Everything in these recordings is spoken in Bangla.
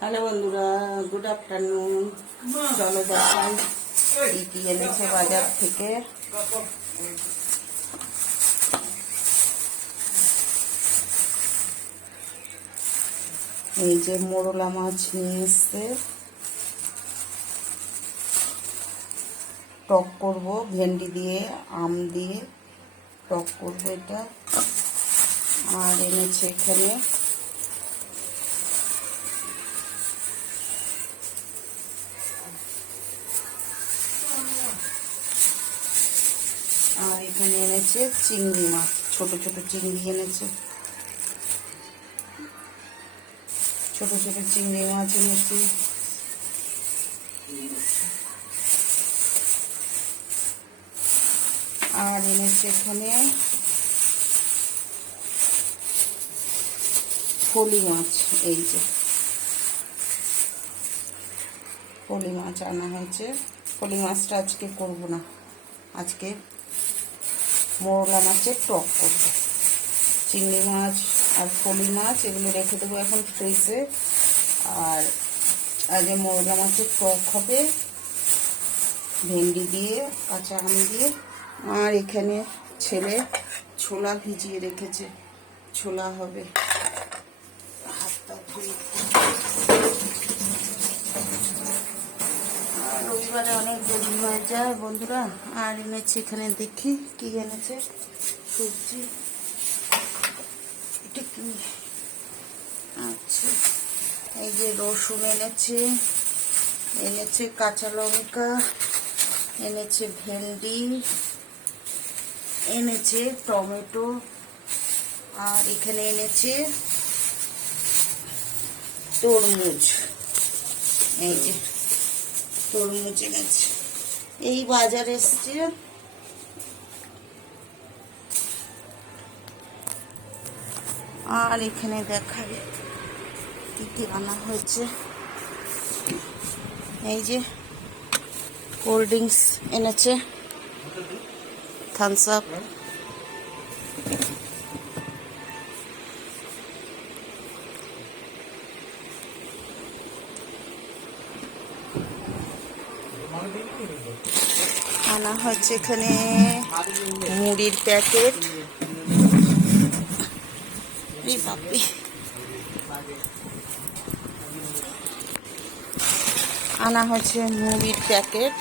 হ্যালো বন্ধুরা, গুড আফটারনুন। চলো দেখাই কি কি এনেছে বাজার থেকে। এই যে মোরলা মাছ নিয়ে এসছে, টক করব ভেন্ডি দিয়ে, আম দিয়ে টক করবো এটা। আর এনেছে এখানে এনেছে চিংড়ি মাছ, ছোট ছোট চিংড়ি এনেছে, ছোট ছোট চিংড়ি মাছ এনেছি। আর এনেছে এখানে ফলি মাছ। এই যে ফলি মাছ আনা হয়েছে। ফলি মাছটা আজকে করব না, আজকে মোরলা মাছের টক করব। চিংড়ি মাছ আর ফলি মাছ এগুলো রেখে দেবো এখন ফ্রিজে। আর আজকে মোরলা মাছের টক হবে ভেন্ডি দিয়ে, কাঁচা আম দিয়ে। আর এখানে ছেলে ছোলা ভিজিয়ে রেখেছে, ছোলা হবে। রবিবারে অনেক দেরি হয়ে যায় বন্ধুরা। আর এনেছে এখানে, দেখি কি এনেছে সবজি, এটা কি? আচ্ছা, এই যে রসুন এনেছে, এনেছে কাঁচা লঙ্কা, এনেছে ভেন্ডি, এনেছে টমেটো। আর এখানে এনেছে তরমুজ। এই যে তরমুজ এনেছে। এই বাজার এসছে। আর এখানে দেখাবে কি কি আনা হয়েছে। এই যে কোল্ড ড্রিঙ্কস এনেছে, থামস আপ। আনা হচ্ছে এখানে মুড়ির প্যাকেট। আনা হচ্ছে মুড়ির প্যাকেট।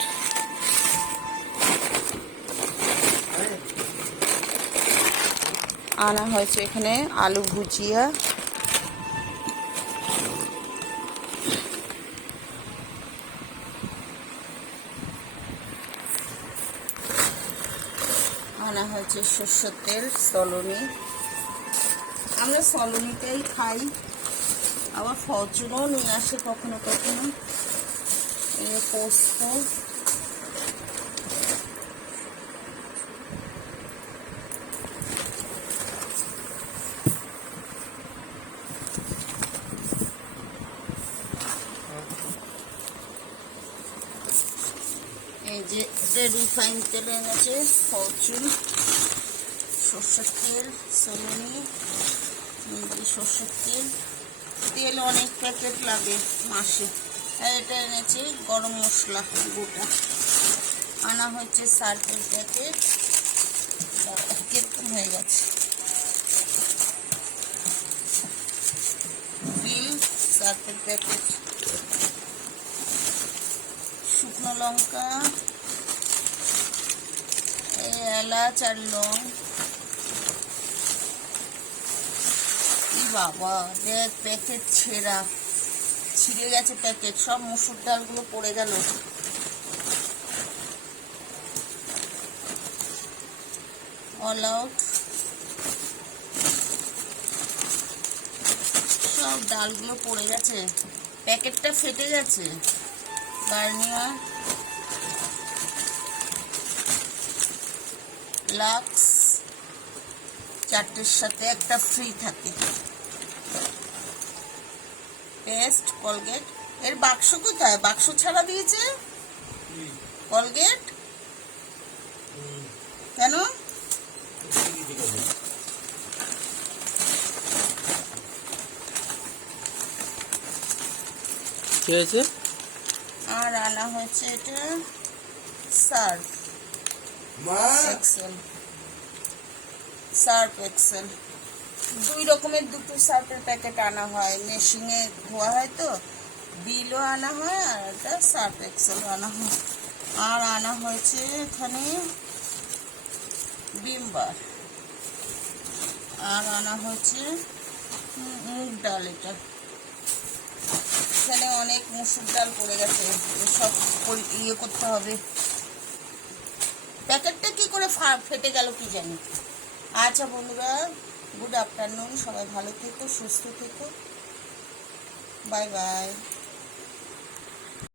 আনা হয়েছে এখানে আলু ভুজিয়া। আনা হয়েছে সরষের তেল, সলনি। আমরা সলনিটাই খাই, আবার ফরচুনও নিয়ে আসে কখনো কখনো। এই পোস্ত, এই যে রিফাইন তেল এনেছে, ফরচুন, সরষের তেল, সলনি, সরষের তেল। তেল অনেক প্যাকেট লাগে মাসে। এটা এনেছে গরম মশলা গোটা। আনা হচ্ছে সার্ফের প্যাকেট, কিরকম হয়ে গেছে। সার্ফের প্যাকেট, শুকনো লঙ্কা, এলাচ আর লং। বাবা দেখ, প্যাকেট ছেঁড়া, ছিঁড়ে গেছে প্যাকেট, সব মসুর ডালগুলো পড়ে গেল। অল আউট, সব ডালগুলো পড়ে গেছে, প্যাকেটটা ফেটে গেছে। গার্নিয়ার, লাক্স, চারটের সাথে একটা ফ্রি থাকে। Paste, Colgate. এর বাক্স কোথায়? বাক্স ছাড়া দিয়েছে কলগেট কেন? কি হয়েছে? আর আনা হয়েছে এটা সার্ফ এক্সেল, সার্ফ এক্সেল। 2 রকমের দুটো সার্ফের প্যাকেট আনা হয়, মেশিনে ধোয়া হয় তো, বিলও আনা হয় আর এটা সার্ফ এক্সেল আনা হয়। আর আনা হয়েছে এখানে বিমবার, আর আনা হয়েছে মুগ ডাল। এটা এখানে অনেক মুসুর ডাল পড়ে গেছে, সব ইয়ে করতে হবে। প্যাকেটটা কি করে ফেটে গেল কি জানি। আচ্ছা বন্ধুরা, গুড আফটারনুন, সবাই ভালো থেকো, সুস্থ থেকো, বাই বাই।